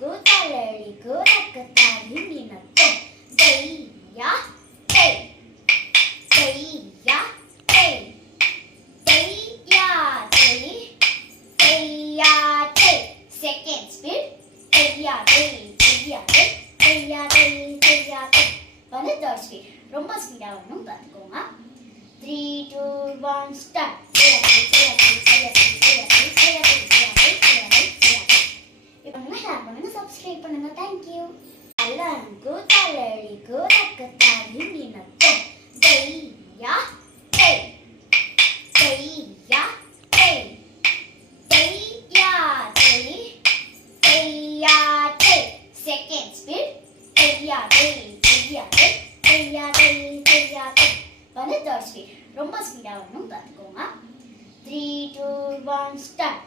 தலழிக்கு தக்கத்தாரி நினக்கும் தையா தை தையா தை தையா தை தையா தை. Second speed தையா தை தையா தை தையா தை தையா தை. வந்து third speed ரொம்ப ஸ்பீடாக வரணும் பார்த்துக்கோங்க. 3 2 1 ஸ்டார்ட். சப்ஸ்கிரைப் பண்ணுங்க. தேங்க்யூ. தலங்கு தலழிக்கு தக்கத்தாரி நினக்கும் தையா தை தையா தை தையா தை தையா தை. செகண்ட் ஸ்பீட் தையா தை தையா தை தையா தை தையா தை. வந்து தேர்ட் ஸ்பீட் ரொம்ப ஸ்பீடாக வரணும் பார்த்துக்கோங்க. 3 2 1 ஸ்டார்ட்.